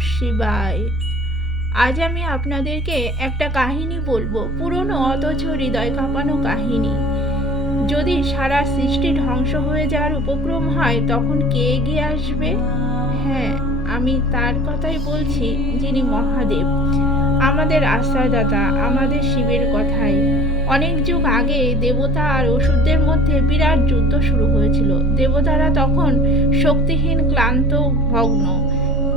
শিবায় আজ আমি আপনাদেরকে একটা কাহিনী বলব, পুরনো অথচ হৃদয় কাঁপানো কাহিনী। যদি সারা সৃষ্টি ধ্বংস হয়ে যাওয়ার উপক্রম হয়, তখন কে এগিয়ে আসবে? হ্যাঁ আমি তার কথাই বলছি, যিনি মহাদেব। আমাদের আশ্রয়দাতা, আমাদের শিবের কথাই। অনেক যুগ আগে দেবতা আর অসুরদের মধ্যে বিরাট যুদ্ধ শুরু হয়েছিল। দেবতারা তখন শক্তিহীন, ক্লান্ত, ভগ্ন।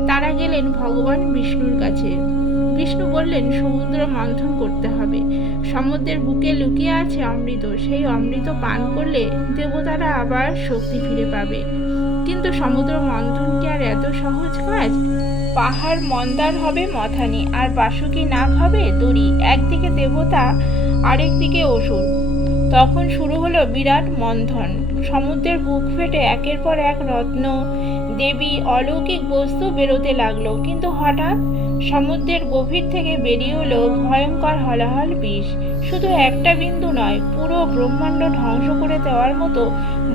তারা গেলেন ভগবান বিষ্ণুর কাছে। বিষ্ণু বললেন, সমুদ্র মন্থন করতে হবে। সমুদ্রের বুকে লুকিয়ে আছে অমৃত। সেই অমৃত পান করলে দেবতারা আবার শক্তি ফিরে পাবে। কিন্তু সমুদ্র মন্থন কি আর এত সহজ কাজ? পাহাড় মন্দার হবে মথানি, আর বাসুকি নাগ হবে দড়ি। একদিকে দেবতা, আরেকদিকে অসুর। তখন শুরু হলো বিরাট মন্থন। সমুদ্রের বুক ফেটে একের পর এক রত্ন, দেবী, অলৌকিক বস্তু বেরোতে লাগল। কিন্তু হঠাৎ সমুদ্রের গভীর থেকে বেরিয়ে হলো ভয়ঙ্কর হলাহল বিষ। শুধু একটা বিন্দু নয়, পুরো ব্রহ্মাণ্ড ধ্বংস করে দেওয়ার মতো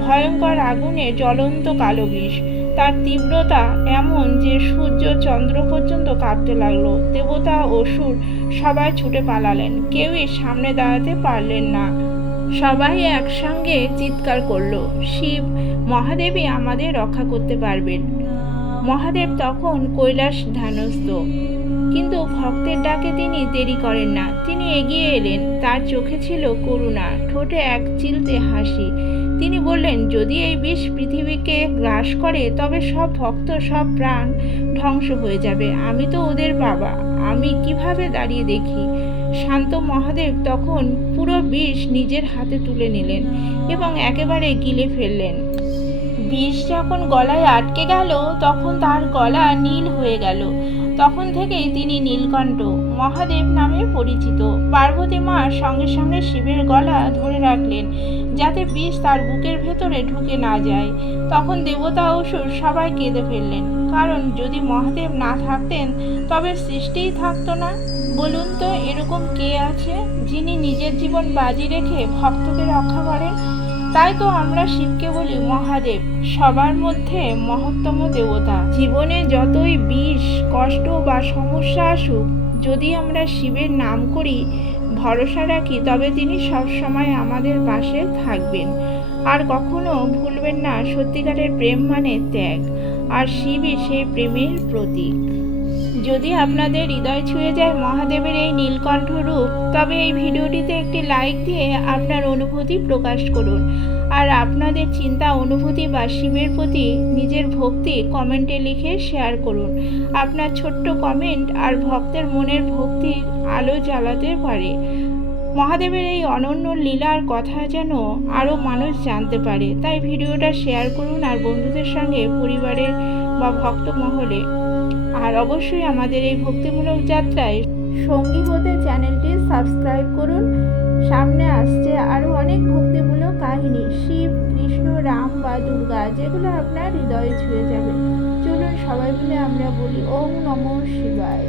ভয়ঙ্কর আগুনে জ্বলন্ত কালো বিষ। তার তীব্রতা এমন যে সূর্য চন্দ্র পর্যন্ত কাঁপতে লাগল। দেবতা অসুর সবাই ছুটে পালালেন। কেউই সামনে দাঁড়াতে পারলেন না। সবাই একসঙ্গে চিৎকার করল, শিব মহাদেবী আমাদের রক্ষা করতে পারবেন। মহাদেব তখন কৈলাস ধ্যানস্থ। কিন্তু ভক্তের ডাকে তিনি দেরি করেন না। তিনি এগিয়ে এলেন। তার চোখে ছিল করুণা, ঠোঁটে এক চিলতে হাসি। তিনি বললেন, যদি এই বিষ পৃথিবীকে গ্রাস করে, তবে সব ভক্ত, সব প্রাণ ধ্বংস হয়ে যাবে। আমি তো ওদের বাবা। আমি কীভাবে দাঁড়িয়ে দেখি? শান্ত মহাদেব তখন পুরো বিষ নিজের হাতে তুলে নিলেন এবং একেবারে গিলে ফেললেন। বিষ যখন গলায় আটকে গেল, তখন তার গলা নীল হয়ে গেল। তখন থেকেই তিনি নীলকণ্ঠ, মহাদেব নামে পরিচিত। পার্বতী মা সঙ্গে সঙ্গে শিবের গলা ধরে রাখলেন, যাতে বিষ তার বুকের ভেতরে ঢুকে না যায়। তখন দেবতা অসুর সবাই কেঁদে ফেললেন, কারণ যদি মহাদেব না থাকতেন, তবে সৃষ্টিই থাকতো না। বলুন তো, এরকম কে আছে যিনি নিজের জীবন বাজি রেখে ভক্তকে রক্ষা করেন? তাই তো আমরা শিবকে বলি মহাদেব, সবার মধ্যে মহত্তম দেবতা। জীবনে যতই বিষ, কষ্ট বা সমস্যা আসুক, যদি আমরা শিবের নাম করি, ভরসা রাখি, তবে তিনি সব সময় আমাদের পাশে থাকবেন। আর কখনো ভুলবেন না, সত্যিকারের প্রেম মানে ত্যাগ, আর শিবই সেই প্রেমের প্রতীক। যদি আপনাদের হৃদয় ছুঁয়ে যায় মহাদেবের এই নীলকণ্ঠ রূপ, তবে এই ভিডিওটিতে একটি লাইক দিয়ে আপনার অনুভূতি প্রকাশ করুন। আর আপনাদের চিন্তা, অনুভূতি বা শিবের প্রতি নিজের ভক্তি কমেন্টে লিখে শেয়ার করুন। আপনার ছোট্ট কমেন্ট আর ভক্তের মনের ভক্তির আলো জ্বালাতে পারে। মহাদেবের এই অনন্য লীলার কথা যেন আরও মানুষ জানতে পারে। তাই ভিডিওটা শেয়ার করুন আর বন্ধুদের সঙ্গে, পরিবারের বা ভক্ত মহলে। আর অবশ্যই আমাদের এই ভক্তিমূলক যাত্রায় সঙ্গী হতে চ্যানেলটি সাবস্ক্রাইব করুন। সামনে আসছে আরও অনেক ভক্তিমূলক কাহিনী। শিব কৃষ্ণ রাম বা দুর্গা, যেগুলো আপনার হৃদয়ে ছুঁয়ে যাবে। চলুন সবাই মিলে আমরা বলি ওম নমঃ শিবায়।